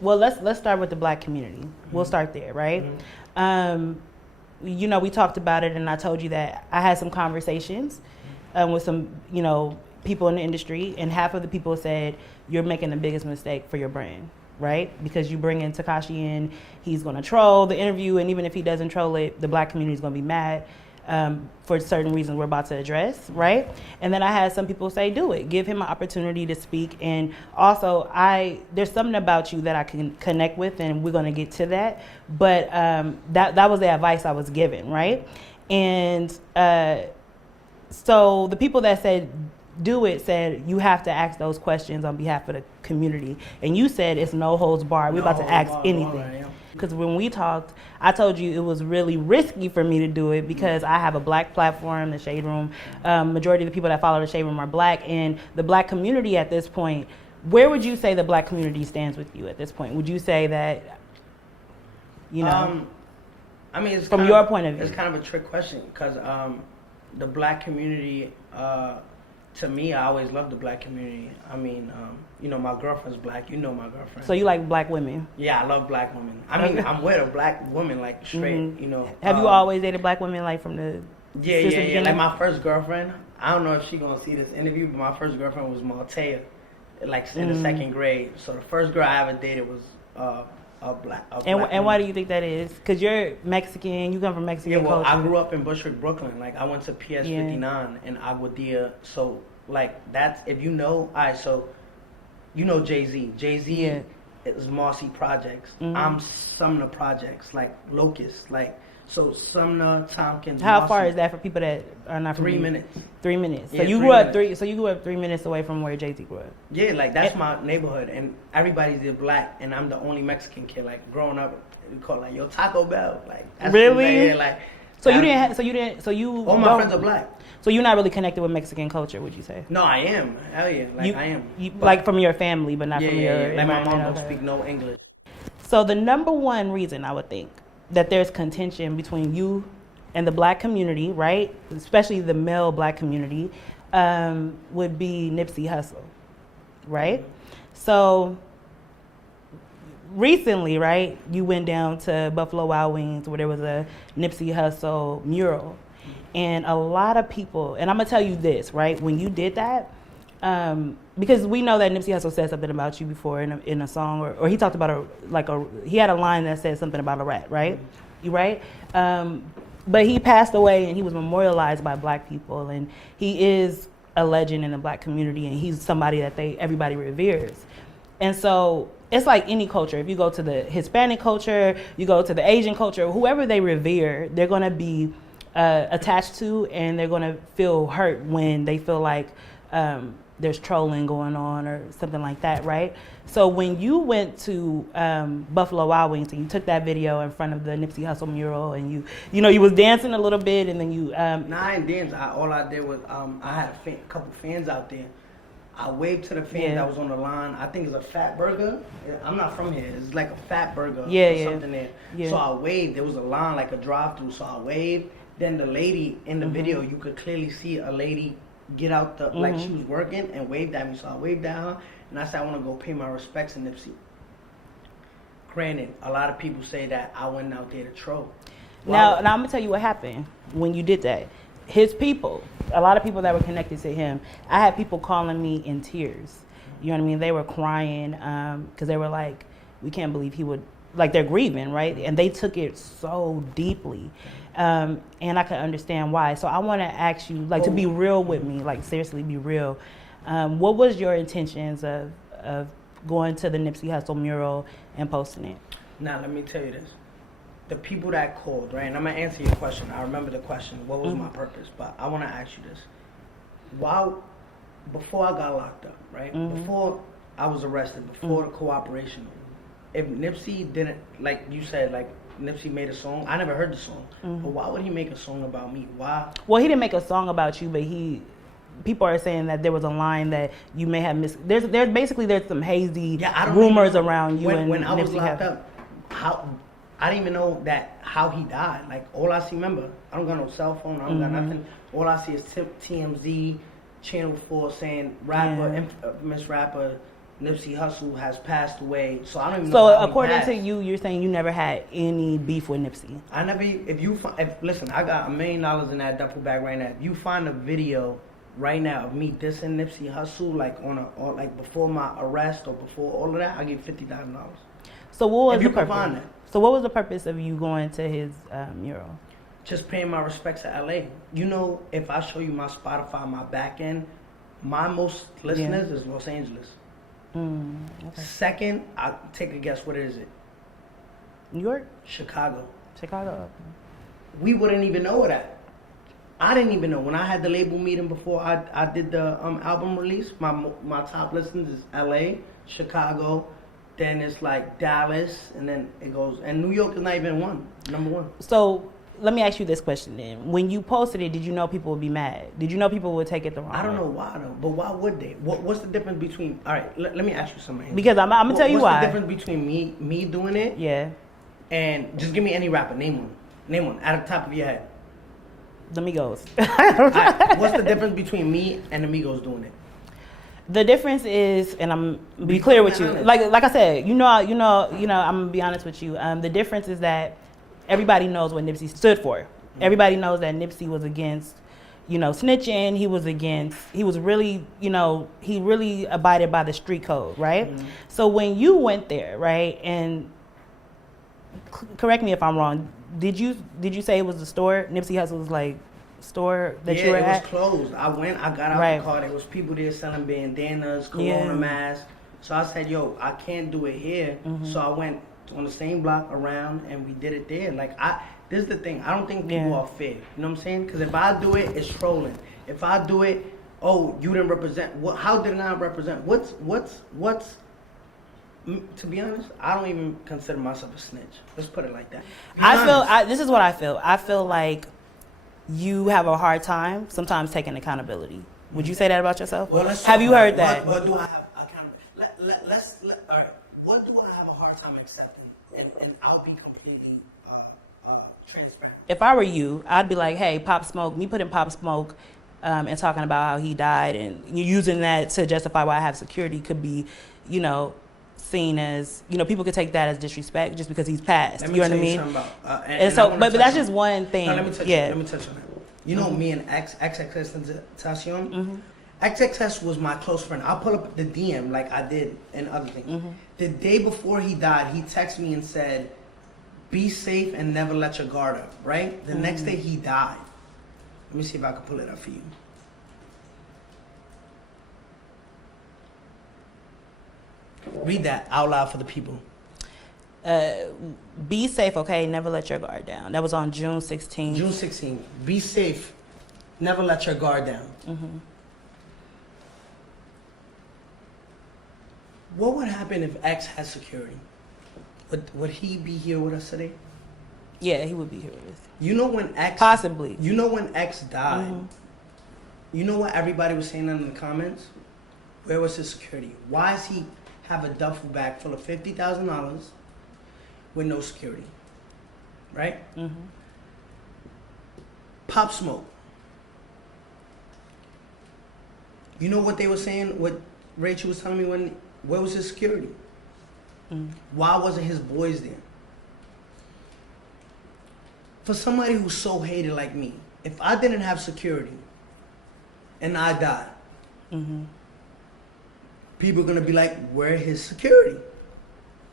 Well, let's start with the Black community. We'll start there, right? You know, we talked about it, and I told you that I had some conversations with some, you know, people in the industry, and half of the people said you're making the biggest mistake for your brand, right? Because you bring in Tekashi in, he's going to troll the interview, and even if he doesn't troll it, the Black community is going to be mad for certain reasons we're about to address, right? And then I had some people say, do it, give him an opportunity to speak. And also, there's something about you that I can connect with, and we're going to get to that. But that was the advice I was given, right? And so the people that said do it said you have to ask those questions on behalf of the community. And you said it's no holds barred. We're about to ask anything. Because when we talked, I told you it was really risky for me to do it because I have a Black platform, the Shade Room. Majority of the people that follow the Shade Room are Black. And the Black community at this point, where would you say the Black community stands with you at this point? Would you say that, you know, I mean, it's from your point of view? It's kind of a trick question because the Black community, to me, I always loved the Black community. I mean, you know, my girlfriend's Black. You know my girlfriend. So you like Black women? Yeah, I love Black women. I mean, I'm with a Black woman, like, straight, you know. Have you always dated Black women, like, from the Yeah. Like, my first girlfriend, I don't know if she's going to see this interview, but my first girlfriend was Maltea, like, in the second grade. So the first girl I ever dated was a black and why do you think that is? Because you're Mexican, you come from Mexican culture. I grew up in Bushwick, Brooklyn. Like, I went to PS59 in Aguadilla. So, like, that's, if you know, so, you know Jay-Z. Jay-Z is Marcy Projects. I'm Sumner Projects, like, Locust. Like, so Sumner, Tompkins, How Marcy. far is that for people that are not from 3 minutes. 3 minutes. Yeah, so you grew up 3 minutes away from where Jay-Z grew up. Yeah, like, that's my neighborhood, and everybody's there Black, and I'm the only Mexican kid. Like, growing up, we call it, like, yo, Taco Bell. Like, that's really? Like, so you all my friends are Black. So you're not really connected with Mexican culture, would you say? No, I am. Hell yeah, like, I am. Like, from your family, but not from your... Like, my mom don't speak no English. So the number one reason I would think that there's contention between you and the Black community, right, especially the male Black community, would be Nipsey Hussle, right? So recently, right, you went down to Buffalo Wild Wings where there was a Nipsey Hussle mural. And a lot of people, and I'm going to tell you this, right, when you did that, because we know that Nipsey Hussle said something about you before in a song, or he talked about he had a line that said something about a rat, right? You right? But he passed away and he was memorialized by Black people, and he is a legend in the Black community, and he's somebody that everybody reveres. And so it's like any culture. If you go to the Hispanic culture, you go to the Asian culture, whoever they revere, they're going to be attached to, and they're going to feel hurt when they feel like there's trolling going on or something like that, right? So when you went to Buffalo Wild Wings and you took that video in front of the Nipsey Hussle mural, and you know, you was dancing a little bit, and then you... Nah, I didn't dance. All I did was, I had a couple fans out there. I waved to the fans that was on the line. I think it's a Fat Burger. I'm not from here. It's like a Fat Burger or something there. Yeah. So I waved. There was a line, like a drive-through, so I waved. Then the lady in the video, you could clearly see a lady get out like she was working and waved at me. So I waved at her, and I said, I want to go pay my respects to Nipsey. Granted, a lot of people say that I went out there to troll. Now I'm going to tell you what happened when you did that. His people, a lot of people that were connected to him, I had people calling me in tears. You know what I mean? They were crying because they were like, we can't believe he would, like, they're grieving, right? And they took it so deeply. And I can understand why. So I want to ask you, like, to be real with me, like, seriously be real. What was your intentions of going to the Nipsey Hussle mural and posting it? Now, let me tell you this. The people that called, right, and I'm going to answer your question. I remember the question, what was my purpose? But I want to ask you this. Before I got locked up, right, before I was arrested, before the cooperation, if Nipsey didn't, like you said, like, Nipsey made a song. I never heard the song. But why would he make a song about me? Why? Well, he didn't make a song about you, but people are saying that there was a line that you may have missed. There's some hazy rumors around you. When I was locked up, I didn't even know how he died. Like, all I see, remember, I don't got no cell phone. I don't got nothing. All I see is TMZ, Channel 4 saying rapper, Miss Rapper, Nipsey Hussle has passed away, so I don't even know. So how according to you, you're saying you never had any beef with Nipsey. I never. Listen, I got $1 million in that duffel bag right now. If you find a video right now of me dissing Nipsey Hussle, like like before my arrest or before all of that, I give $50,000. So what was if you the purpose? Find that. So what was the purpose of you going to his mural? Just paying my respects to LA. You know, if I show you my Spotify, my back end, my most listeners is Los Angeles. Okay. Second, I take a guess. What is it? New York? Chicago. We wouldn't even know that. I didn't even know. When I had the label meeting before I did the album release, my top listens is LA, Chicago, then it's like Dallas, and then it goes, and New York is not even number one. So let me ask you this question then. When you posted it, did you know people would be mad? Did you know people would take it the wrong way? I don't know why though, but why would they? What's the difference between, all right, let me ask you something. Because I'm going to tell you why. What's the difference between me doing it? Yeah. And just give me any rapper, name one, at the top of your head. The Migos. Right, what's the difference between me and the Migos doing it? The difference is, and I'm be clear with you, like I said, I'm gonna be honest with you. The difference is that everybody knows what Nipsey stood for. Mm-hmm. Everybody knows that Nipsey was against, snitching. He really abided by the street code, right? Mm-hmm. So when you went there, right, and correct me if I'm wrong, did you say it was the store? Nipsey Hussle's like store that you were at? Yeah, it was closed. I got out the car. There was people there selling bandanas, Corona masks. So I said, yo, I can't do it here. Mm-hmm. So I went on the same block around and we did it there. Like, this is the thing. I don't think people are fair. You know what I'm saying? Because if I do it, it's trolling. If I do it, oh, you didn't represent. How did I represent? What's to be honest, I don't even consider myself a snitch. Let's put it like that. This is what I feel. I feel like you have a hard time sometimes taking accountability. Would you say that about yourself? Well, have you heard that? What do I have accountability? All right. What do I have a hard time accepting? And I'll be completely transparent. If I were you, I'd be like, hey, Pop Smoke, me putting Pop Smoke and talking about how he died and you using that to justify why I have security could be, seen as, people could take that as disrespect just because he's passed. You know what I mean? But that's just one thing. No, let me touch on that. You know me and XXX Tentacion? Mm-hmm. XXX was my close friend. I'll pull up the DM like I did and other things. Mm-hmm. The day before he died, he texted me and said, be safe and never let your guard up, right? The next day he died. Let me see if I can pull it up for you. Read that out loud for the people. Be safe, okay? Never let your guard down. That was on June 16th. June 16th. Be safe. Never let your guard down. Mm-hmm. What would happen if X had security? Would he be here with us today? Yeah, he would be here with us. You know when X... Possibly. You know when X died? Mm-hmm. You know what everybody was saying in the comments? Where was his security? Why is he... have a duffel bag full of $50,000 with no security, right? Mm-hmm. Pop Smoke. You know what they were saying? What Rachel was telling me where was his security? Mm-hmm. Why wasn't his boys there? For somebody who's so hated like me, if I didn't have security and I died, mm-hmm. people are going to be like, where his security?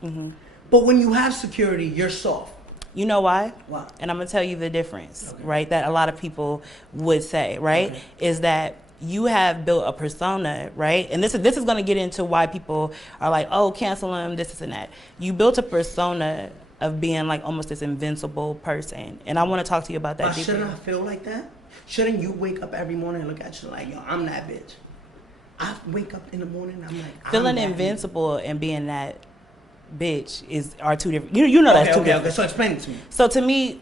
Mm-hmm. But when you have security, you're soft. You know why? Why? And I'm going to tell you the difference, right, that a lot of people would say, right, is that you have built a persona, right? And this is going to get into why people are like, oh, cancel him, this and that. You built a persona of being like almost this invincible person. And I want to talk to you about that. Shouldn't I feel like that? Shouldn't you wake up every morning and look at you like, yo, I'm that bitch? I wake up in the morning, I'm like, feeling invincible and being that bitch are two different. You know that's two different. Okay. So explain it to me. So to me,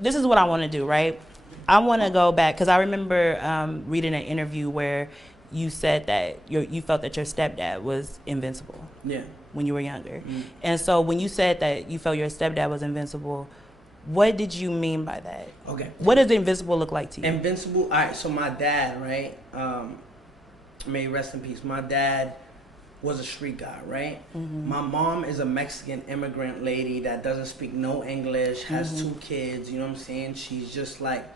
this is what I want to do, right? I want to go back because I remember reading an interview where you said that you felt that your stepdad was invincible. Yeah. When you were younger, and so when you said that you felt your stepdad was invincible, what did you mean by that? Okay. What does invincible look like to you? Invincible. All right. So my dad, right? May he rest in peace. My dad was a street guy, right? My mom is a Mexican immigrant lady that doesn't speak no English, has 2 kids, you know what I'm saying? She's just like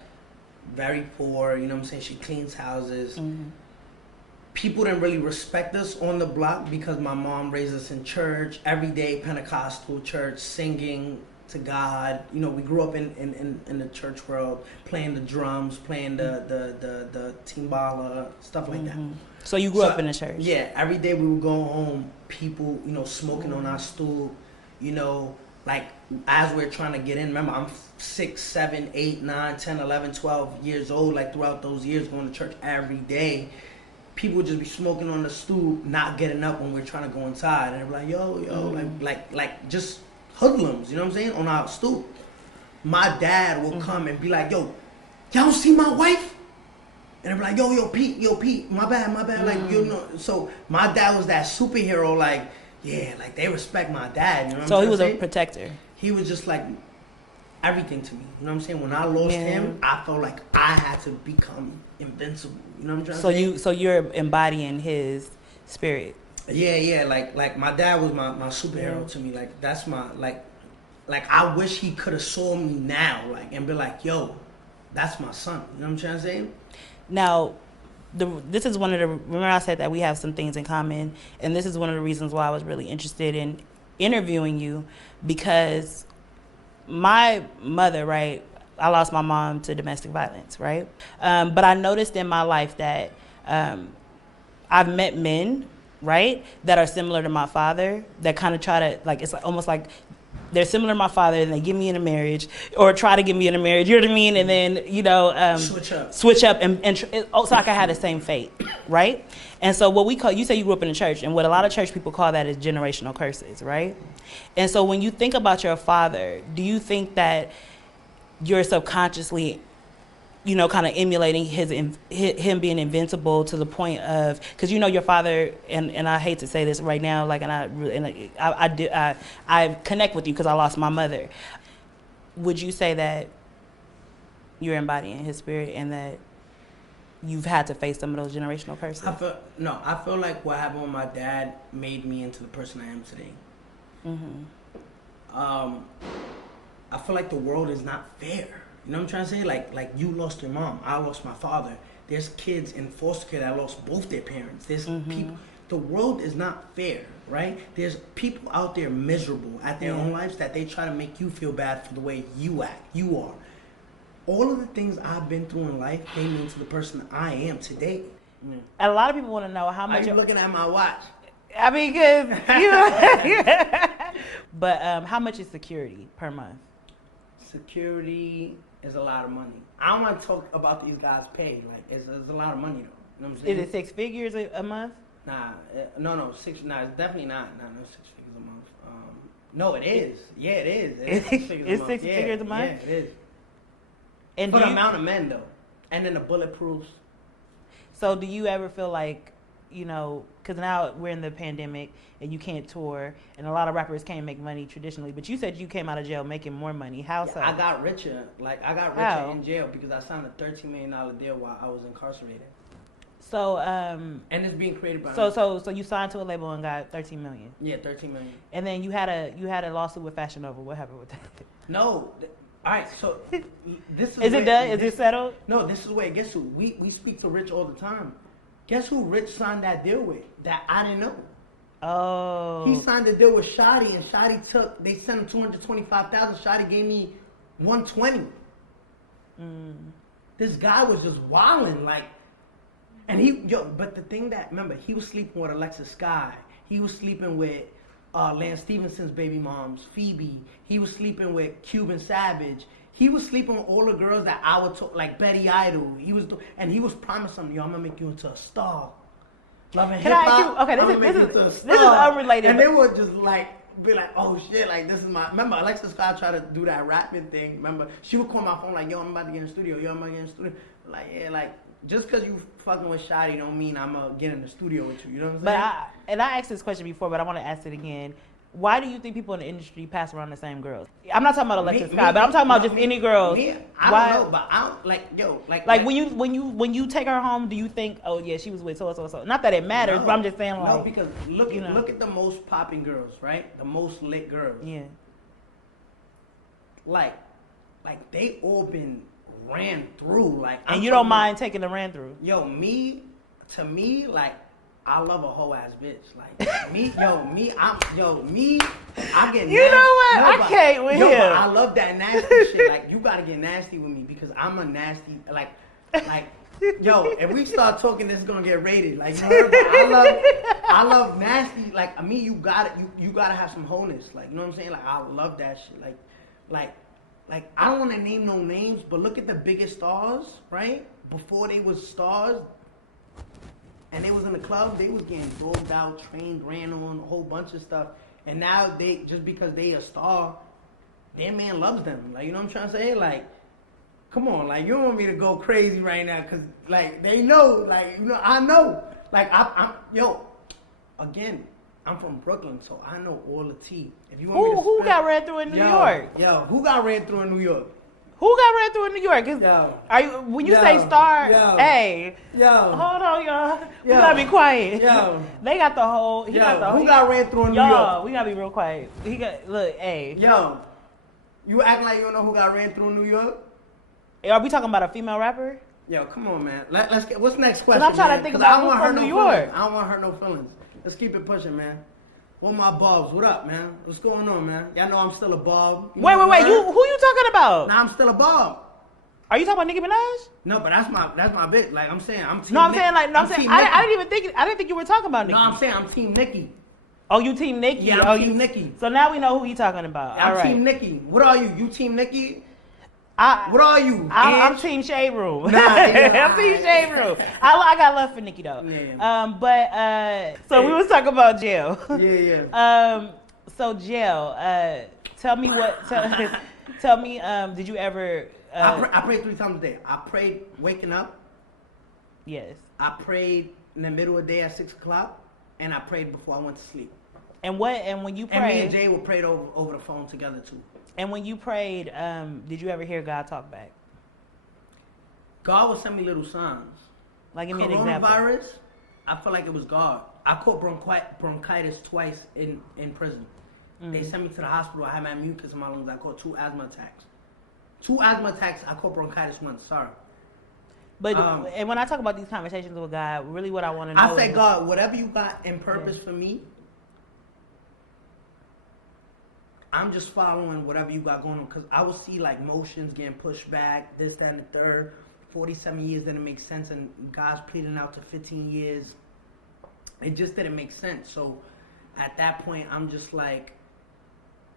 very poor, you know what I'm saying? She cleans houses. People didn't really respect us on the block because my mom raised us in church, every day Pentecostal church, singing to God. You know, we grew up in the church world, playing the drums, playing the timbala, stuff like that. So you grew up in the church? Yeah, every day we would go home, people, you know, smoking on our stool, you know, like as we're trying to get in. Remember, I'm 6, 7, 8, 9, 10, 11, 12 years old, like throughout those years going to church every day. People would just be smoking on the stool, not getting up when we're trying to go inside. And they're like, yo, like just hoodlums, you know what I'm saying, on our stoop. My dad will come and be like, yo, y'all see my wife? And I'm like, yo, Pete, my bad, like, you know. So my dad was that superhero, like, yeah, like they respect my dad, you know what I'm saying? So he was a protector. He was just like everything to me, you know what I'm saying? When I lost him, I felt like I had to become invincible, you know what I'm trying to say? So you're embodying his spirit. Yeah, like my dad was my superhero to me. Like that's my like I wish he could have saw me now, like, and be like, yo, that's my son. You know what I'm trying to say? Now, this is one of the, remember I said that we have some things in common, and this is one of the reasons why I was really interested in interviewing you, because my mother, right, I lost my mom to domestic violence, right? But I noticed in my life that I've met men, right, that are similar to my father, that kind of try to, like, it's almost like they're similar to my father and they get me in a marriage or try to get me in a marriage, you know what I mean? And then, you know, switch up and so I can have the same fate, right? And so what we call, you say you grew up in the church, and what a lot of church people call that is generational curses, right? And so when you think about your father, do you think that you're subconsciously, you know, kind of emulating him being invincible to the point of, because you know your father, and I hate to say this right now, like, I connect with you because I lost my mother. Would you say that you're embodying his spirit and that you've had to face some of those generational curses? I feel like what happened with my dad made me into the person I am today. I feel like the world is not fair. You know what I'm trying to say? Like you lost your mom, I lost my father. There's kids in foster care that lost both their parents. There's people. The world is not fair, right? There's people out there miserable at their own lives that they try to make you feel bad for the way you act. You are. All of the things I've been through in life made me into the person I am today. A lot of people want to know how much. Are you looking at my watch? I mean, cause you know. But how much is security per month? Security is a lot of money. I don't want to talk about these guys' pay. Like, it's a lot of money, though. You know what I'm saying? Is it 6 figures a month? Nah, no, it's definitely not. No, 6 figures a month. No, it is. Yeah, it is. It is 6 figures a month. It's 6 figures a month? Yeah, it is. And for the amount of men, though. And then the bulletproofs. So do you ever feel like, you know, because now we're in the pandemic and you can't tour, and a lot of rappers can't make money traditionally, but you said you came out of jail making more money. How so? I got richer. Like, I got richer in jail because I signed a $13 million deal while I was incarcerated. So, and it's being created by So you signed to a label and got $13 million. Yeah, $13 million. And then you had a lawsuit with Fashion Nova. What happened with that? No. All right, so this is. Is it done? Is it settled? No, this is where. Guess who? We speak to Rich all the time. Guess who Rich signed that deal with? That I didn't know. Oh. He signed the deal with Shotty, and Shotty they sent him $225,000. Shotty gave me $120. This guy was just wilding, like, and but the thing that, remember, he was sleeping with Alexis Sky. He was sleeping with Lance Stevenson's baby moms, Phoebe. He was sleeping with Cuban Savage. He was sleeping with all the girls that I would talk, like Betty Idol. He was promising them, yo, I'm gonna make you into a star. Loving hip hop. Okay, this is unrelated. And they would just be like, oh shit, like this is my. Remember, Alexis Scott tried to do that rapping thing. Remember, she would call my phone like, yo, I'm about to get in the studio. Yo, I'm about to get in the studio. Like, yeah, like just because you fucking with Shotty don't mean I'm gonna get in the studio with you. You know what I'm saying? But I asked this question before, but I want to ask it again. why do you think people in the industry pass around the same girls? I'm not talking about Alexis Scott, but I'm talking about just any girls. I don't know, but I don't like when you take her home, do you think, oh yeah, she was with so? Not that it matters, but I'm just saying like, no, because look at the most popping girls, right? The most lit girls. Yeah. Like they all been ran through, like. And you don't mind taking the ran through? To me, like, I love a whole ass bitch. Like I get. You know what? I can't with him. But I love that nasty shit. Like you gotta get nasty with me because I'm a nasty like. If we start talking, this is gonna get rated. Like you heard, I love nasty. Like you gotta have some wholeness. Like you know what I'm saying? Like I love that shit. Like I don't want to name no names, but look at the biggest stars, right? Before they was stars, and they was in the club, they was getting dogged out, trained, ran on, a whole bunch of stuff. And now they, just because they a star, their man loves them. Like, you know what I'm trying to say? Like, come on, like, you don't want me to go crazy right now, because, like, they know, like, you know, I know. Like, again, I'm from Brooklyn, so I know all the tea. If you want who got ran through in New York? Who got ran through in New York? Who got ran through in New York? Are you, when you say stars, hey, hold on, y'all. We gotta be quiet. They got the whole. Who got ran through in New York? We gotta be real quiet. Hey. You act like you don't know who got ran through in New York? Are we talking about a female rapper? Come on, man. Let's get. What's the next question? I'm trying to think about who's from New York. I don't want to hurt no feelings. Let's keep it pushing, man. What my bobs? What up, man? What's going on, man? Y'all know I'm still a bob. Wait. Who you talking about? Nah, I'm still a bob. Are you talking about Nicki Minaj? No, but that's my bitch. Like I'm saying, I'm team. No, I'm saying I didn't think you were talking about Nicki. No, I'm saying I'm team Nicki. Oh, you team Nicki? Yeah, I'm team Nicki. So now we know who you talking about. I'm team Nicki. What are you? You team Nicki? What are you? I'm team Shade Room. I'm team Shade Room. I got love for Nicki though. Yeah. So we was talking about jail. Yeah. So jail. Tell me tell me. Did you ever? I prayed 3 times a day. I prayed waking up. Yes. I prayed in the middle of the day at 6 o'clock, and I prayed before I went to sleep. And when you prayed? And me and Jay would pray over the phone together too. And when you prayed, did you ever hear God talk back? God would send me little signs. Like, give me an example. Coronavirus, I feel like it was God. I caught bronchitis twice in prison. Mm-hmm. They sent me to the hospital. I had my mucus in my lungs. I caught 2 asthma attacks. 2 asthma attacks. I caught bronchitis once. Sorry. But and when I talk about these conversations with God, really what I want to know I say, God, whatever you got in purpose for me, I'm just following whatever you got going on, because I would see like motions getting pushed back, this, that, and the third. 47 years didn't make sense, and God's pleading out to 15 years. It just didn't make sense. So at that point, I'm just like,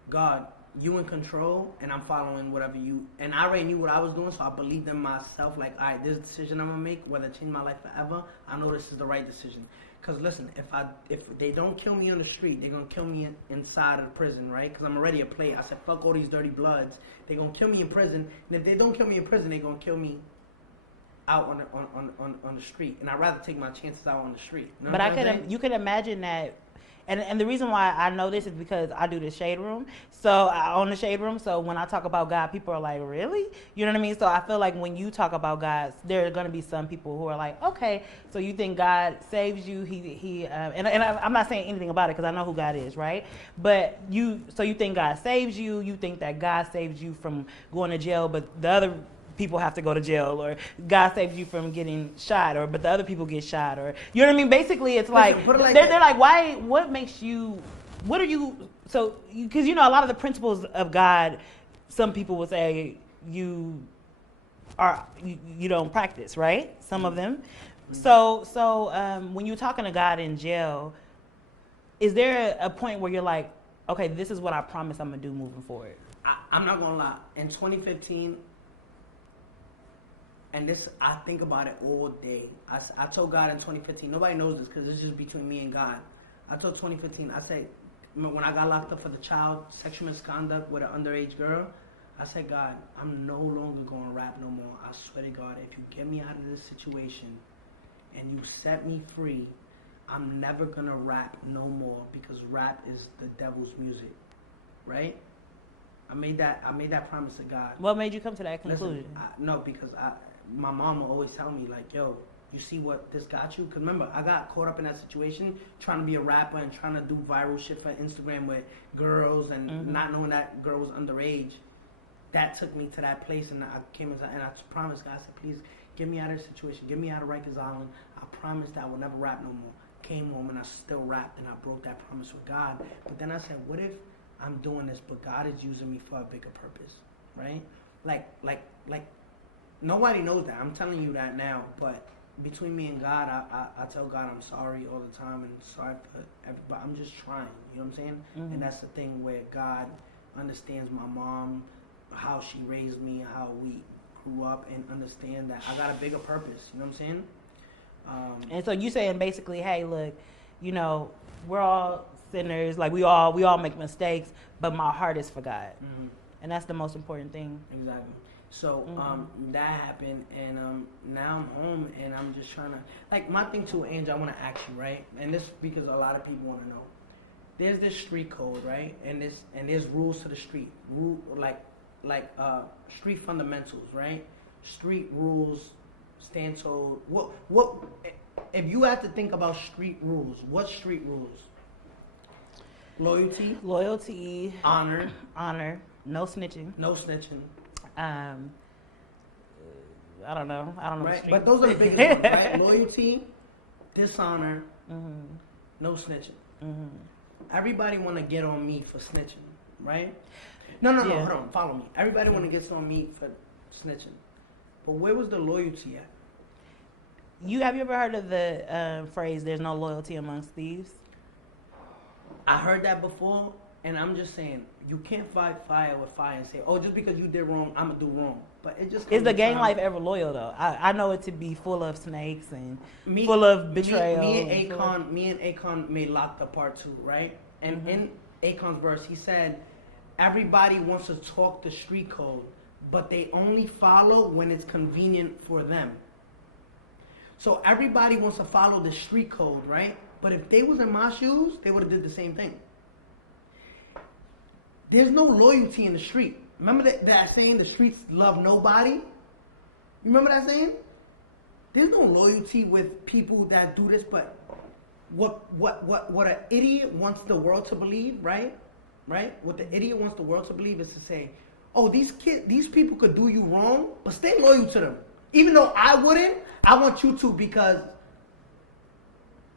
God, you in control, and I'm following whatever you. And I already knew what I was doing, so I believed in myself. Like, all right, this decision I'm gonna make, whether it change my life forever, I know this is the right decision. Because listen, if they don't kill me on the street, they're going to kill me inside of the prison, right? Because I'm already a player. I said, fuck all these dirty bloods. They're going to kill me in prison. And if they don't kill me in prison, they're going to kill me out on the street. And I'd rather take my chances out on the street. You know but you could imagine that. And the reason why I know this is because I do the Shade Room. So I own the Shade Room. So when I talk about God, people are like, really? You know what I mean? So I feel like when you talk about God, there are going to be some people who are like, okay, so you think God saves you? I'm not saying anything about it because I know who God is, right? But you think God saves you? You think that God saves you from going to jail, but the other people have to go to jail, or God saves you from getting shot, but the other people get shot, or you know what I mean? Basically, it's like, they're like, why? What makes you? What are you? So, because a lot of the principles of God, some people will say you don't practice, right? Some of them. So when you're talking to God in jail, is there a point where you're like, okay, this is what I promise I'm gonna do moving forward? I'm not gonna lie. In 2015. And this, I think about it all day. I told God in 2015, nobody knows this because it's just between me and God. I told 2015, I said, when I got locked up for the child sexual misconduct with an underage girl, I said, God, I'm no longer going to rap no more. I swear to God, if you get me out of this situation and you set me free, I'm never gonna rap no more because rap is the devil's music, right? I made that promise to God. What made you come to that conclusion? Listen, because my mom will always tell me like, yo, you see what this got you? Because remember, I got caught up in that situation trying to be a rapper and trying to do viral shit for Instagram with girls and not knowing that girl was underage. That took me to that place, and I came and I promised God, I said, please get me out of this situation. Get me out of Rikers Island. I promised I would never rap no more. Came home and I still rapped, and I broke that promise with God. But then I said, what if I'm doing this, but God is using me for a bigger purpose, right? Like nobody knows that. I'm telling you that now, but between me and God, I tell God I'm sorry all the time and sorry for everybody. I'm just trying, you know what I'm saying? And that's the thing where God understands my mom, how she raised me, how we grew up, and understand that I got a bigger purpose, you know what I'm saying? And so you saying basically, hey, look, you know, we're all sinners, like we all make mistakes, but my heart is for God. And that's the most important thing. Exactly. So that happened, and now I'm home, and I'm just trying to, like, my thing too, Ange, I want to ask you, right? And this because a lot of people want to know. There's this street code, right? And there's rules to the street, like street fundamentals, right? Street rules stand to what if you had to think about street rules, what street rules? Loyalty, honor, no snitching. I don't know. Right, but those are the biggest ones, right? Loyalty, dishonor, no snitching. Everybody want to get on me for snitching, right? No, hold on, follow me. Everybody want to get on me for snitching, but where was the loyalty at? Have you ever heard of the phrase "there's no loyalty amongst thieves"? I heard that before, and I'm just saying, you can't fight fire with fire and say, oh, just because you did wrong, I'm going to do wrong. But it just is the gang life ever loyal, though? I know it to be full of snakes and full of betrayal. Me and Akon made Locked Up Part 2, right? And in Akon's verse, he said, everybody wants to talk the street code, but they only follow when it's convenient for them. So everybody wants to follow the street code, right? But if they was in my shoes, they would have did the same thing. There's no loyalty in the street. Remember that saying, the streets love nobody? You remember that saying? There's no loyalty with people that do this, but what an idiot wants the world to believe, right? What the idiot wants the world to believe is to say, oh, these people could do you wrong, but stay loyal to them. Even though I wouldn't, I want you to, because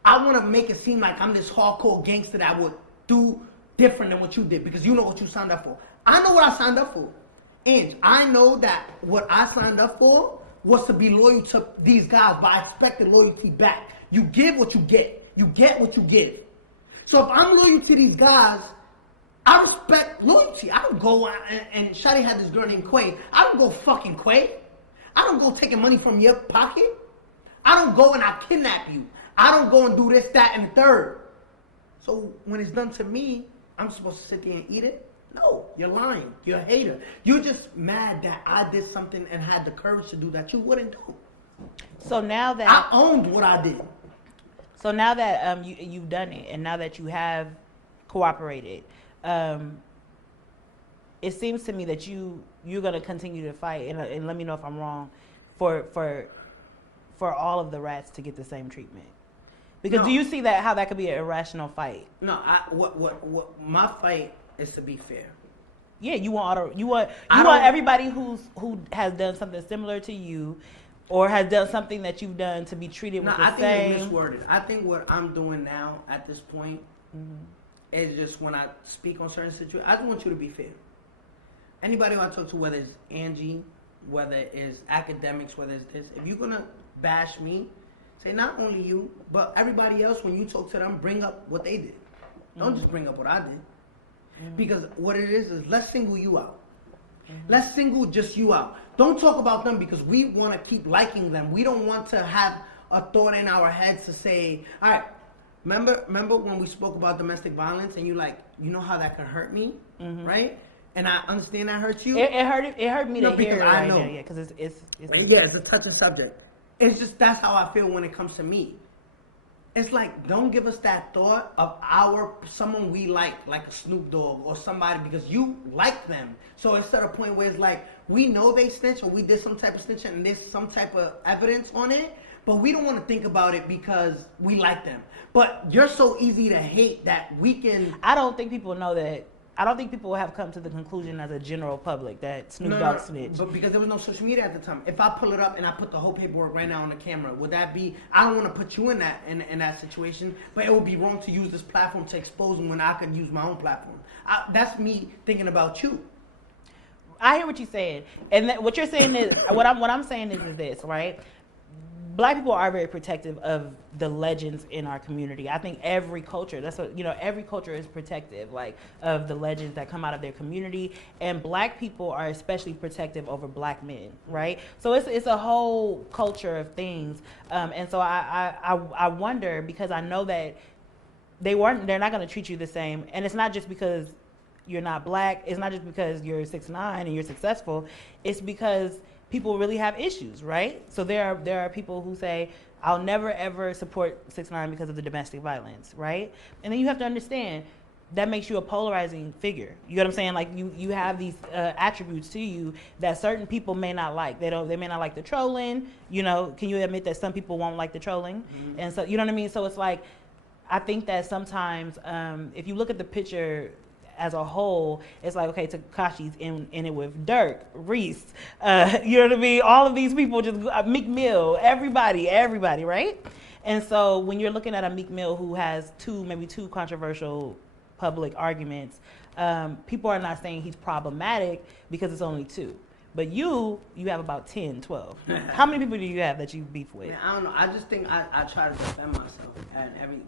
I want to make it seem like I'm this hardcore gangster that would do different than what you did, because you know what you signed up for. I know what I signed up for. And I know that what I signed up for was to be loyal to these guys, but I expected loyalty back. You give what you get. You get what you give. So if I'm loyal to these guys, I respect loyalty. I don't go and Shadi had this girl named Quay. I don't go fucking Quay. I don't go taking money from your pocket. I don't go and I kidnap you. I don't go and do this, that, and the third. So when it's done to me, I'm supposed to sit there and eat it? No, you're lying. You're a hater. You're just mad that I did something and had the courage to do that you wouldn't do. So now that I owned what I did. So now that you've done it, and now that you have cooperated, it seems to me that you're gonna continue to fight, and let me know if I'm wrong, for all of the rats to get the same treatment. Because do you see how that could be an irrational fight? No, what my fight is to be fair. Yeah, you want everybody who has done something similar to you, or has done something that you've done, to be treated with the same. I think it's misworded. I think what I'm doing now at this point is just when I speak on certain situations, I just want you to be fair. Anybody I talk to, whether it's Angie, whether it's academics, whether it's this, if you're gonna bash me, say not only you, but everybody else, when you talk to them, bring up what they did. Don't just bring up what I did. Because what it is let's single you out. Let's single just you out. Don't talk about them, because we want to keep liking them. We don't want to have a thought in our heads to say, all right, remember when we spoke about domestic violence, and you know how that could hurt me, right? And I understand that hurts you. It hurt me to hear it right now, because it's a touchy subject. It's just, that's how I feel when it comes to me. it's like, don't give us that thought of someone we like a Snoop Dogg or somebody, because you like them. So it's at a point where it's like, we know they snitch or we did some type of snitching and there's some type of evidence on it, but we don't want to think about it because we like them. But you're so easy to hate that we can. I don't think people know that. I don't think people have come to the conclusion as a general public that Snoop Dogg snitched. But because there was no social media at the time. If I pull it up and I put the whole paperwork right now on the camera, would that be? I don't want to put you in that situation, but it would be wrong to use this platform to expose them when I could use my own platform. That's me thinking about you. I hear what you're saying, and what you're saying is what I'm saying is this, right? Black people are very protective of the legends in our community. I think every culture, every culture is protective, like, of the legends that come out of their community. And black people are especially protective over black men, right? So it's a whole culture of things. And so I wonder, because I know that they're not going to treat you the same. And it's not just because you're not black. It's not just because you're 6ix9ine and you're successful. It's because people really have issues, right? So there are people who say, I'll never ever support 6ix9ine because of the domestic violence, right? And then you have to understand that makes you a polarizing figure. You know what I'm saying? Like, you have these attributes to you that certain people may not like. They may not like the trolling. Can you admit that some people won't like the trolling? Mm-hmm. And so, you know what I mean? So it's like, I think that sometimes if you look at the picture as a whole, it's like, okay, Tekashi's in it with Dirk, Reese, you know what I mean? All of these people, just Meek Mill, everybody, right? And so when you're looking at a Meek Mill who has maybe two controversial public arguments, people are not saying he's problematic because it's only two. But you have about 10, 12. How many people do you have that you beef with? Man, I don't know. I just think I try to defend myself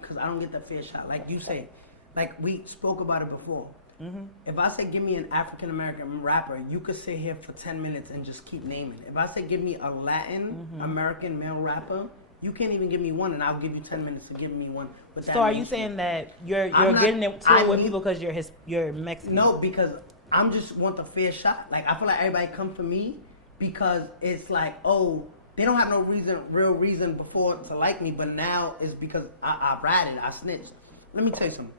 because I don't get the fair shot. Like you say, like we spoke about it before. Mm-hmm. If I say give me an African American rapper, you could sit here for 10 minutes and just keep naming. If I say give me a Latin American male rapper, you can't even give me one, and I'll give you 10 minutes to give me one. With that. So are you saying that you're getting into it with people because you're Mexican? No, because I'm just want the fair shot. Like, I feel like everybody come for me because it's like, oh, they don't have no real reason before to like me, but now it's because I ratted, I snitched. Let me tell you something.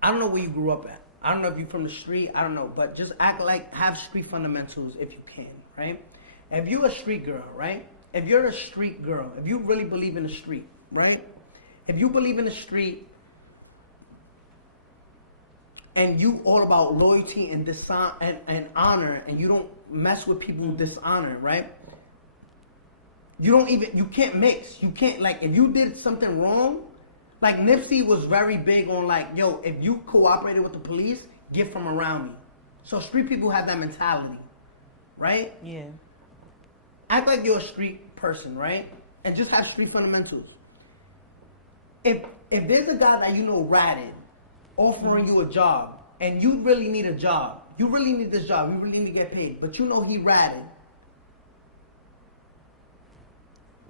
I don't know where you grew up at. I don't know if you're from the street. I don't know. But just have street fundamentals if you can, right? If you're a street girl, right? If you're a street girl, if you really believe in the street, right? If you believe in the street and you all about loyalty and honor, and you don't mess with people who dishonor, right? You can't mix. You can't, like, if you did something wrong, like Nipsey was very big on, like, yo, if you cooperated with the police, get from around me. So street people have that mentality, right? Yeah. Act like you're a street person, right? And just have street fundamentals. If there's a guy that you know ratted, offering you a job, and you really need a job, you really need this job, you really need to get paid, but you know he ratted,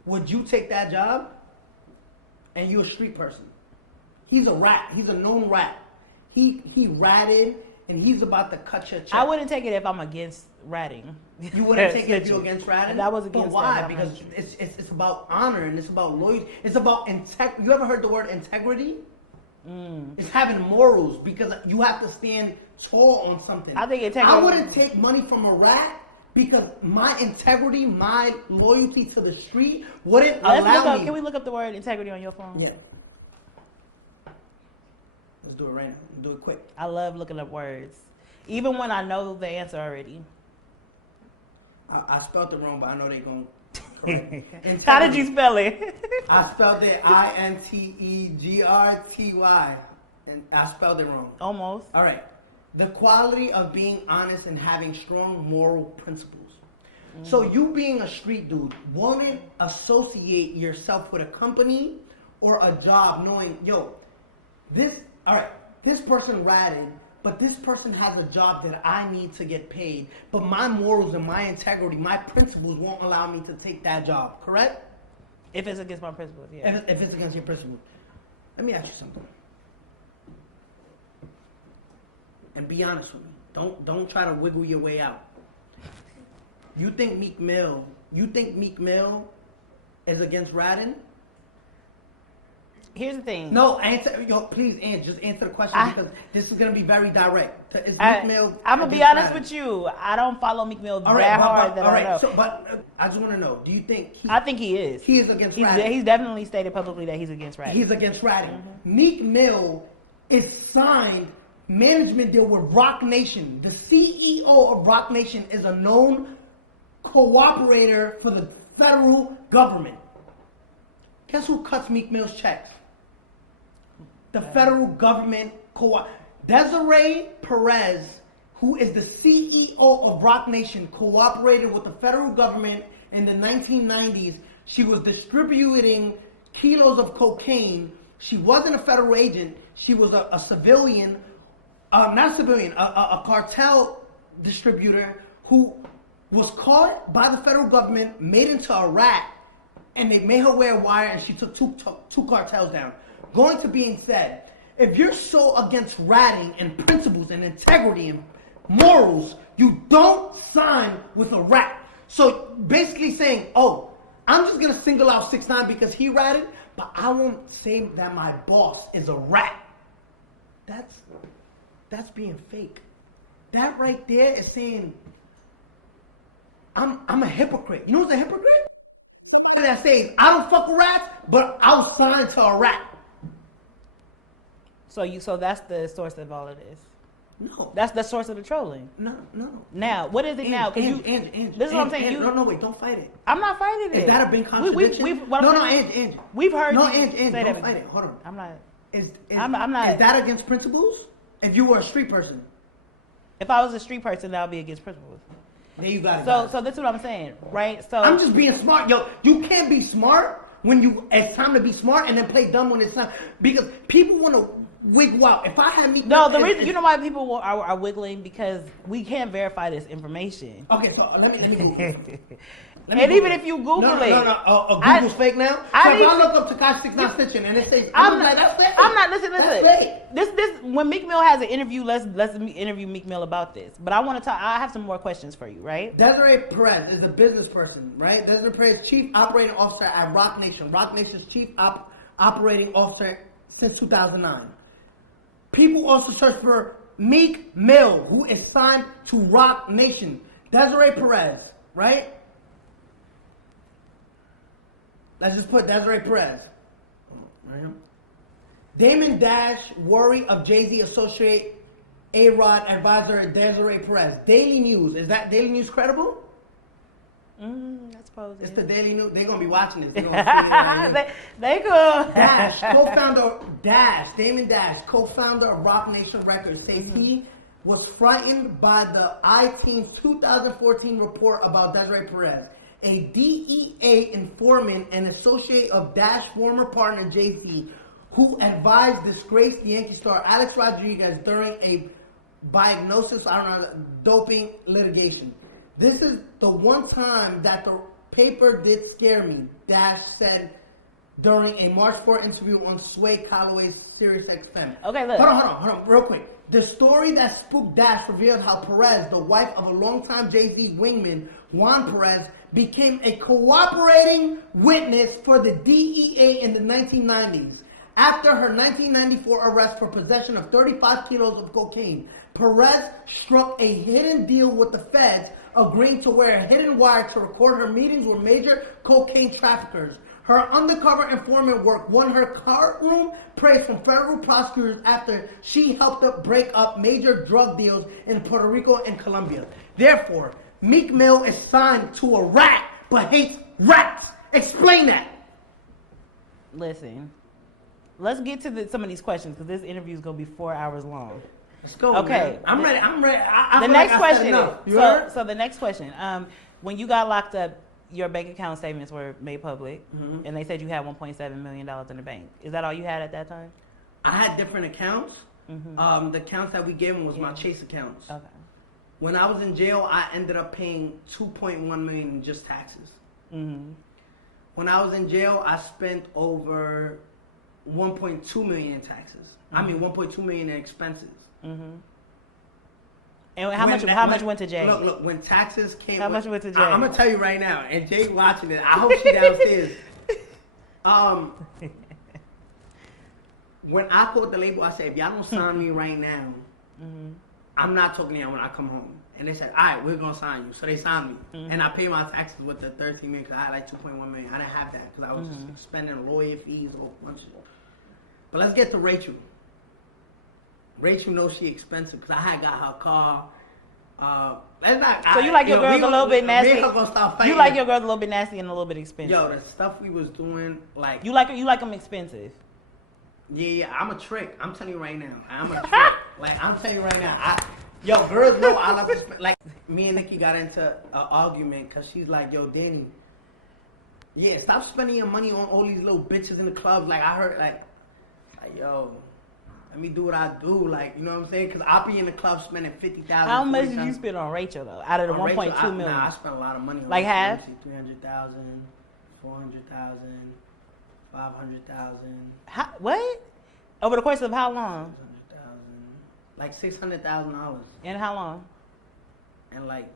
would you take that job? And you're a street person. He's a rat. He's a known rat. He ratted, and he's about to cut your check. I wouldn't take it if I'm against ratting. You wouldn't take it if you're against ratting? That was against. But why? Because it's about honor, and it's about loyalty. It's about integrity. You ever heard the word integrity? It's having morals, because you have to stand tall on something. I think integrity. I wouldn't take money from a rat because my integrity, my loyalty to the street wouldn't allow me. Can we look up the word integrity on your phone? Yeah. Let's do it right now. Do it quick. I love looking up words, even when I know the answer already. I spelled it wrong, but I know they're going to correct it. How did you spell it? I spelled it INTEGRTY, and I spelled it wrong. Almost. All right. The quality of being honest and having strong moral principles. So you being a street dude wouldn't associate yourself with a company or a job knowing, yo, this person ratted, but this person has a job that I need to get paid, but my morals and my integrity, my principles won't allow me to take that job, correct? If it's against my principles, yeah. If it's against your principles. Let me ask you something. And be honest with me. Don't try to wiggle your way out. You think Meek Mill is against ratting? Here's the thing. No, please, just answer the question because this is gonna be very direct. Is Meek Mill? I'm gonna be honest with you. I don't follow Meek Mill that hard. All right. So, but I just want to know: do you think? I think he is. He is against ratting. He's definitely stated publicly that he's against ratting. He's against ratting. Meek Mill is signed management deal with Roc Nation. The CEO of Roc Nation is a known cooperator for the federal government. Guess who cuts Meek Mill's checks? The federal government. Desiree Perez, who is the CEO of Roc Nation, cooperated with the federal government in the 1990s. She was distributing kilos of cocaine. She wasn't a federal agent. She was a civilian, not a civilian, a cartel distributor who was caught by the federal government, made into a rat, and they made her wear a wire, and she took two cartels down. Going to being said, if you're so against ratting and principles and integrity and morals, you don't sign with a rat. So basically saying, oh, I'm just going to single out 6ix9ine because he ratted, but I won't say that my boss is a rat. That's being fake. That right there is saying, I'm a hypocrite. You know what's a hypocrite? That says, I don't fuck with rats, but I'll sign to a rat. So that's the source of all of this. No. That's the source of the trolling. No. Now, what is it now? Angie, this is what I'm saying. No, wait, don't fight it. I'm not fighting it. Is that a big contradiction? Angie. We've heard Angie, don't fight it. Hold on. I'm not. I'm not. Is that against principles? If you were a street person. If I was a street person, that would be against principles. There you got it. So this is what I'm saying, right? So I'm just being smart. Yo, you can't be smart when it's time to be smart and then play dumb when it's not. Because people want to wiggle out. If I had me, no, the reason you know why people are wiggling because we can't verify this information. Okay, so let me Google. Even if you Google it, Google's fake now. So if I look up Tekashi 6ix9ine snitching and it says, that's fake. I'm not listen. This when Meek Mill has an interview, let's interview Meek Mill about this. But I want to talk. I have some more questions for you, right? Desiree Perez is the business person, right? Desiree Perez, chief operating officer at Roc Nation. Roc Nation's chief operating officer since 2009. People also search for Meek Mill, who is signed to Roc Nation. Desiree Perez, right? Let's just put Desiree Perez. Right. Damon Dash, worry of Jay-Z associate A-Rod advisor Desiree Perez. Daily News. Is that Daily News credible? I suppose it's the Daily News. They're going to be watching this. They cool. Dash, co-founder, Damon Dash, co-founder of Roc Nation Records, says he was frightened by the iTeens 2014 report about Desiree Perez. A DEA informant and associate of Dash former partner Jay-Z, who advised disgraced Yankee star Alex Rodriguez during a doping litigation. This is the one time that the paper did scare me, Dash said during a March 4 interview on Sway Calloway's SiriusXM. Okay, look. Hold on, real quick. The story that spooked Dash revealed how Perez, the wife of a longtime Jay-Z wingman, Juan Perez, became a cooperating witness for the DEA in the 1990s. After her 1994 arrest for possession of 35 kilos of cocaine, Perez struck a hidden deal with the feds, agreeing to wear a hidden wire to record her meetings with major cocaine traffickers. Her undercover informant work won her courtroom praise from federal prosecutors after she helped to break up major drug deals in Puerto Rico and Colombia. Therefore, Meek Mill is signed to a rat, but hates rats. Explain that. Listen, let's get to some of these questions because this interview is going to be 4 hours long. Let's go. Okay, man. I'm ready. The next question. So the next question. When you got locked up, your bank account statements were made public, and they said you had $1.7 million in the bank. Is that all you had at that time? I had different accounts. The accounts that we gave them was my Chase accounts. Okay. When I was in jail, I ended up paying $2.1 million in just taxes. When I was in jail, I spent over $1.2 million in taxes. I mean, $1.2 million in expenses. And how much went to Jay? Look, when taxes came... How much went to Jay? I'm going to tell you right now, and Jay watching it, I hope she downstairs. When I called the label, I said, if y'all don't sign me right now, I'm not talking to y'all when I come home. And they said, all right, we're going to sign you. So they signed me. And I paid my taxes with the 13 million because I had like 2.1 million. I didn't have that because I was spending lawyer fees, a whole bunch of stuff. But let's get to Rachel. Rachel knows she expensive because I had got her car. Let's not. So you like your girls a little bit nasty? Me and her gonna start fighting. You like your girls a little bit nasty and a little bit expensive. Yo, the stuff we was doing, like you like them expensive. Yeah, I'm a trick. I'm telling you right now, I'm a trick. Like I'm telling you right now, yo, girls know I love to spend. Like me and Nikki got into an argument because she's like, yo, Danny, yeah, stop spending your money on all these little bitches in the clubs. Like I heard, like yo. Let me do what I do, like, you know what I'm saying? Because I'll be in the club spending $50,000. How much did you spend on Rachel, though, out of the 1.2 million? Nah, I spent a lot of money on like half? 300,000, 400,000, 500,000. What? Over the course of how long? 600,000. Like $600,000. And how long? And like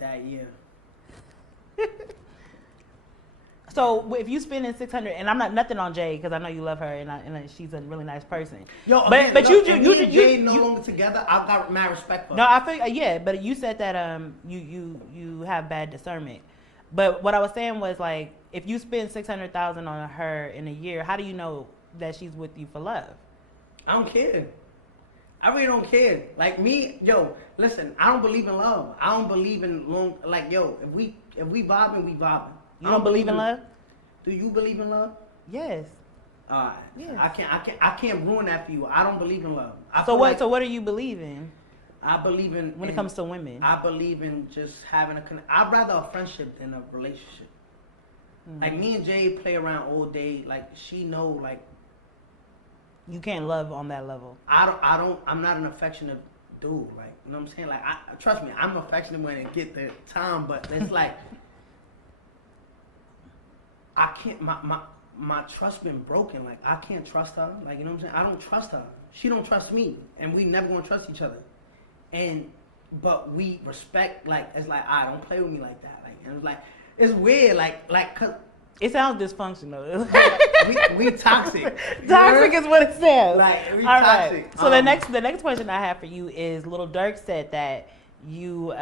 that year. So if you spending 600, and I'm not nothing on Jay because I know you love her and she's a really nice person. Yo, but look, you Jay no longer together. I've got mad respect for her. No, I feel yeah, but you said that you have bad discernment. But what I was saying was like if you spend 600,000 on her in a year, how do you know that she's with you for love? I don't care. I really don't care. Like me, yo, listen, I don't believe in love. I don't believe in long. Like yo, if we vibing, we vibing. You don't believe in love? Do you believe in love? Yes. Alright. Yes. I can't ruin that for you. I don't believe in love. So what do you believe in? I believe in when it comes to women. I believe in just having a I'd rather a friendship than a relationship. Like me and Jay play around all day. Like she know like you can't love on that level. I'm not an affectionate dude. Like you know what I'm saying? Like trust me, I'm affectionate when I get the time, but it's like I can't, my trust been broken. Like, I can't trust her. Like, you know what I'm saying? I don't trust her. She don't trust me. And we never gonna trust each other. But we respect, like, it's like, don't play with me like that. Like, and it's like, it's weird. Like, cause. It sounds dysfunctional. we toxic. Toxic is what it sounds. Like, we all toxic. Right. So the next question I have for you is Lil Durk said that you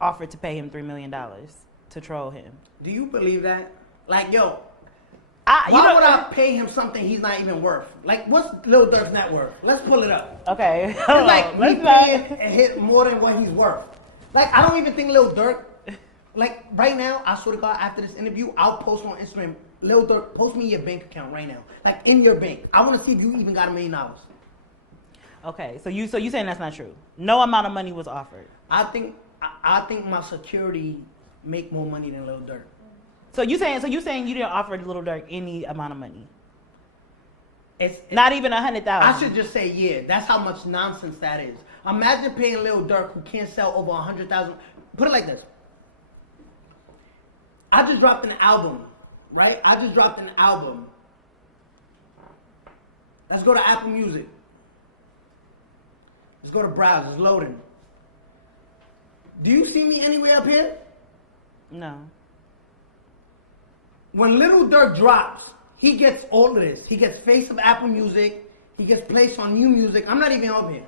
offered to pay him $3 million to troll him. Do you believe that? Like, yo, why would I pay him something he's not even worth? Like, what's Lil Durk's net worth? Let's pull it up. Okay. It's like we paying a hit more than what he's worth. Like, I don't even think Lil Durk. Like right now, I swear to God, after this interview, I'll post on Instagram. Lil Durk, post me your bank account right now. Like in your bank, I want to see if you even got $1 million. Okay, so you saying that's not true? No amount of money was offered. I think my security make more money than Lil Durk. So you saying you didn't offer Lil Durk any amount of money? It's not even 100,000. I should just say yeah. That's how much nonsense that is. Imagine paying Lil Durk who can't sell over 100,000. Put it like this. I just dropped an album, right? Let's go to Apple Music. Let's go to browse. It's loading. Do you see me anywhere up here? No. When Lil Durk drops, he gets all of this. He gets face of Apple Music. He gets placed on New Music. I'm not even up here.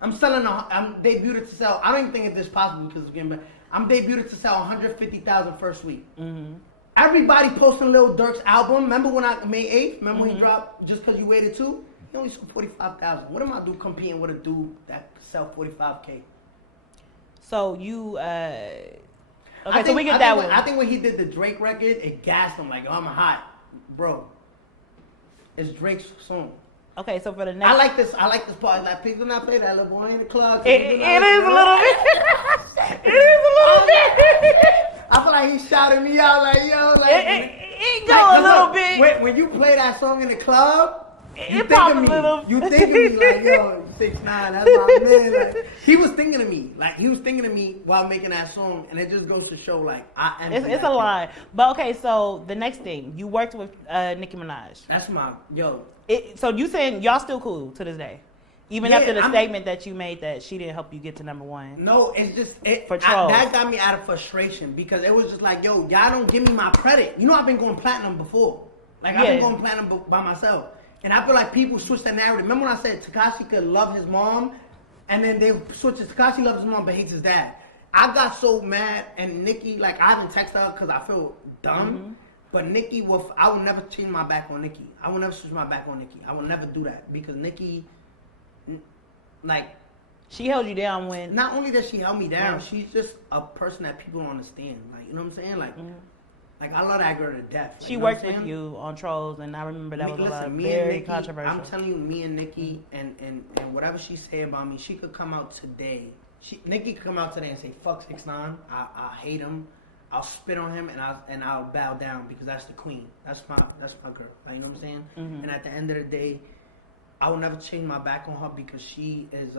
I'm debuted to sell. I don't even think it's this possible because again, I'm debuted to sell 150,000 first week. Mm-hmm. Everybody posting Lil Durk's album. Remember when May 8th? Remember when he dropped Just Cause You Waited Too? He only sold 45,000. What am I do competing with a dude that sell 45K? So you so we get that one. I think when he did the Drake record, it gassed him like, oh, I'm hot, bro. It's Drake's song. Okay, so for the next, I like this part. Like, people not play that little boy in the club. It is a little bit. It is a little bit. I feel like he shouted me out like, yo, like it go a little bit. When you play that song in the club, you think pop of me. A little. You think of me like, yo, 6ix9ine, that's my man. Like, he was thinking of me. Like, he was thinking of me while making that song, and it just goes to show, like, it's a lie. But okay, so the next thing, you worked with Nicki Minaj. That's my, yo. So you saying y'all still cool to this day? Even after the statement that you made that she didn't help you get to number one. No, it's just that got me out of frustration because it was just like, yo, y'all don't give me my credit. You know, I've been going platinum before. Like I've been going platinum by myself, and I feel like people switch that narrative. Remember when I said Tekashi could love his mom, and then they switch to Tekashi loves his mom but hates his dad. I got so mad, and Nikki, like I haven't texted her because I feel dumb. Mm-hmm. But Nikki, I will never change my back on Nikki. I will never switch my back on Nikki. I will never do that because Nikki, like, she held you down when. Not only does she held me down, she's just a person that people don't understand. Like, you know what I'm saying? Like, like I love that girl to death. Like, she worked with you on Trolls, and I remember that was a lot very controversial. I'm telling you, me and Nikki, and whatever she say about me, she could come out today. Nikki could come out today and say, "Fuck 6ix9ine. I hate him. I'll spit on him, and I'll bow down because that's the queen. That's my girl. Like, you know what I'm saying? Mm-hmm. And at the end of the day, I will never change my back on her because she is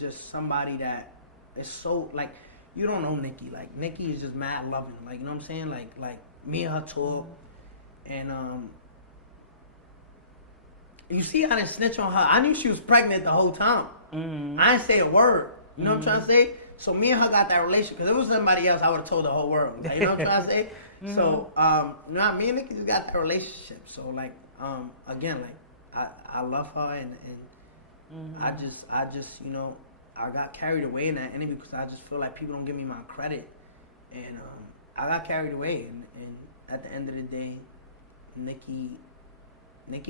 just somebody that is so, like, you don't know Nikki. Like, Nikki is just mad loving. Like, you know what I'm saying? Like me and her talk, and you see, I didn't snitch on her. I knew she was pregnant the whole time. Mm-hmm. I didn't say a word. You know what I'm trying to say? So me and her got that relationship. Because if it was somebody else, I would have told the whole world. Like, you know what I'm trying to say? Mm-hmm. So, me and Nikki just got that relationship. So, like, again, like, I love her, and I just, you know, I got carried away in that interview because I just feel like people don't give me my credit. And I got carried away. And at the end of the day, Nikki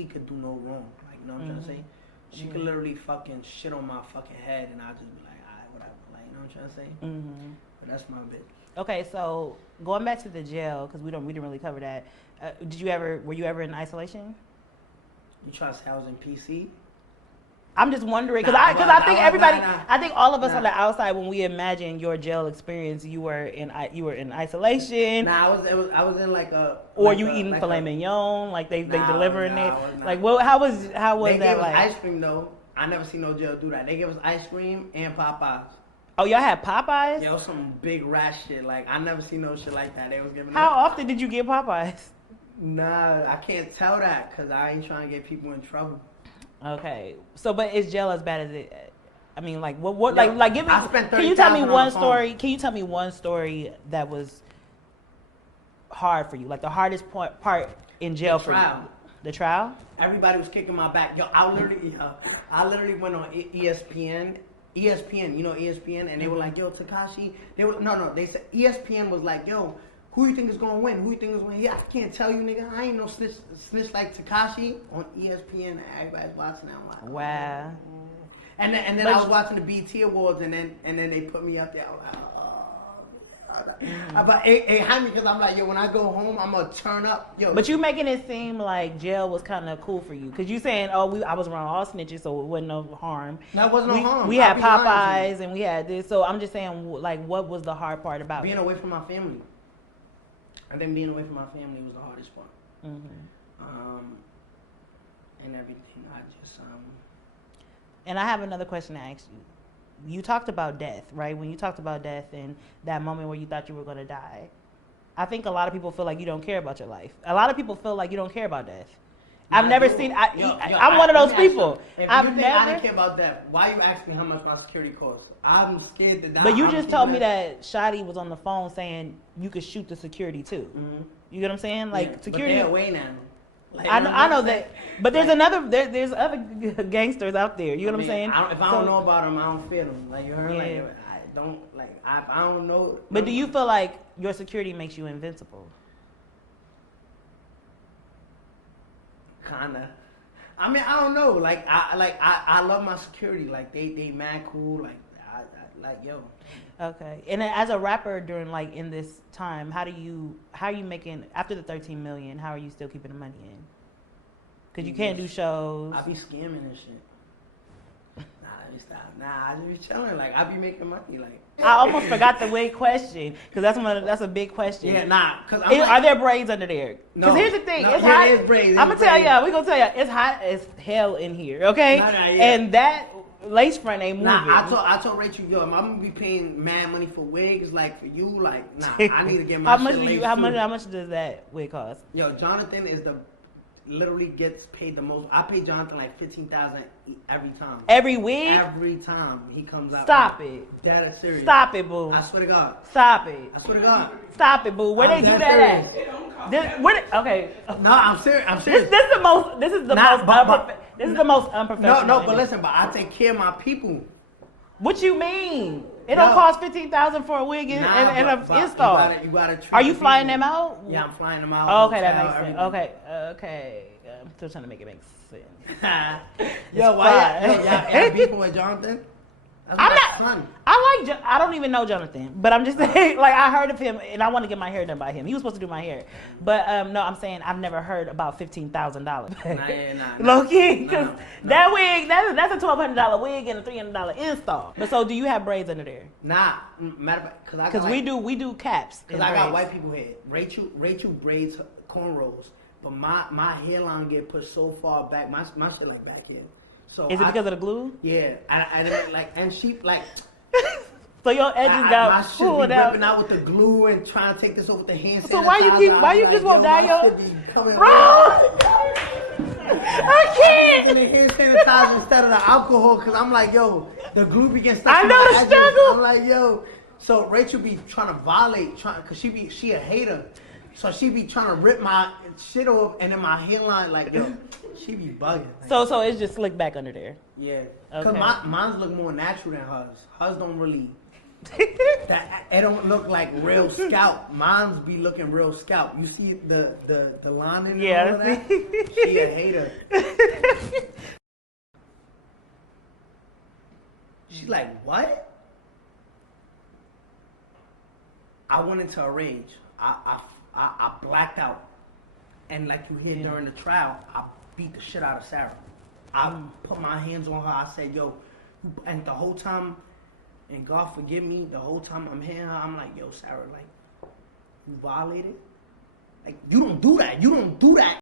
could do no wrong. Like, you know what I'm trying to say? She could literally fucking shit on my fucking head, and I'll just be like, alright, whatever. Like, you know what I'm trying to say? Mm-hmm. But that's my bitch. Okay, so going back to the jail, because we didn't really cover that. Were you ever in isolation? You trying to say I was in PC? I'm just wondering because I think everybody, I think all of us on the outside, when we imagine your jail experience, you were in isolation. I was in like a. Or you eating filet mignon, like they delivering it. Like, well, how was they that like? They gave us ice cream though. I never seen no jail do that. They gave us ice cream and Popeyes. Oh, y'all had Popeyes? Yo, some big rat shit. Like, I never seen no shit like that. They was giving. How often did you get Popeyes? Nah, I can't tell that because I ain't trying to get people in trouble. Okay, so but is jail as bad as it? I mean, like what? Like give me. Can you tell me one story? Can you tell me one story that was hard for you? Like the hardest part in jail for you? The trial. Everybody was kicking my back. Yo, I literally went on ESPN. ESPN, you know ESPN, and they were like, yo, Tekashi. They said ESPN was like, yo, who you think is gonna win? Who you think is gonna win? Yeah, I can't tell you, nigga. I ain't no snitch like Tekashi on ESPN. Everybody's watching that. I'm like, wow. And then I was watching the BT Awards, and then they put me up there. But it had me because I'm like, yo, when I go home, I'm gonna turn up, yo. But you making it seem like jail was kind of cool for you because you saying, oh, I was around all snitches, so it wasn't no harm. That wasn't no harm. We had Popeyes and we had this, so I'm just saying, like, what was the hard part about being away from my family? I think being away from my family was the hardest part. Mm-hmm. And everything. And I have another question to ask you. You talked about death, right? When you talked about death and that moment where you thought you were going to die, I think a lot of people feel like you don't care about your life. A lot of people feel like you don't care about death. I'm one of those people. I didn't care about that. Why you asking me how much my security costs? I'm scared to die. But you just told me that Shotty was on the phone saying you could shoot the security too. Mm-hmm. You get what I'm saying? Like security. But they're away now. Like, I know that, but there's there's other gangsters out there. You know what I'm saying? If I don't know about them, I don't fear them. Like you heard, I don't know. But do you feel like your security makes you invincible? Kinda. I mean, I don't know. Like I love my security. Like they mad cool. Like yo. Okay. And as a rapper during in this time, how are you making after the 13 million? How are you still keeping the money in? Because you can't do shows. I be scamming and shit. Let me stop. I just be chilling. Like I be making money. Like I almost forgot the wig question because that's a big question. Yeah, Cause are there braids under there? No. Because here's the thing, it's hot. It is braids. I'm gonna tell y'all. We gonna tell y'all it's hot as hell in here. Okay. And that lace front ain't moving. I told Rachel, yo, I'm gonna be paying mad money for wigs, like for you, like I need to get my how much does that wig cost? Yo, Jonathan literally gets paid the most. I pay Jonathan like $15,000 every time. Every week? Every time he comes out. Stop it. That is serious. Stop it, boo. I swear to God. Stop it. I swear to God. Stop it, boo. Where they do that at? Okay. No, I'm serious. I'm serious. This is the most. This is the most unprofessional. No, but listen. But I take care of my people. What you mean? It don't cost $15,000 for a wig and an install. You gotta Are you flying them out? Yeah, I'm flying them out. Oh, okay, that makes sense. Okay. I'm still trying to make it make sense. Yo, why y'all beefing with Jonathan? I'm not. I don't even know Jonathan, but I'm just saying. Like I heard of him, and I want to get my hair done by him. He was supposed to do my hair, but no, I'm saying I've never heard about $15,000. Nah. Low key, because that wig, that's a $1,200 wig and a $300 install. But so, do you have braids under there? Nah, matter of fact, because we do caps. Because I got white people hair. Rachel braids cornrows, but my hairline get pushed so far back. My shit like back here. So is it because of the glue? Yeah, I like, and she like. So your edges got pulled out. Ripping out with the glue and trying to take this over with the hand sanitizer. So why you just won't dye your? Bro, I can't. And the hand sanitizer instead of the alcohol, because I'm like, yo, the glue be getting stuck. I know the struggle. I'm like, yo. So Rachel be trying to violate, because she a hater. So she be trying to rip my shit off, and then my hairline, like, yo, she be bugging. Like, so it's just slick back under there. Yeah. Because mine's look more natural than hers. Hers don't really, it don't look like real scalp. Mine's be looking real scalp. You see the line in there? All that? She a hater. She's like, what? I went into a rage. I blacked out, and like you hear during the trial, I beat the shit out of Sarah. I put my hands on her. I said, "Yo," and the whole time, and God forgive me, the whole time I'm hitting her, I'm like, "Yo, Sarah, like, you violated. Like, you don't do that. You don't do that."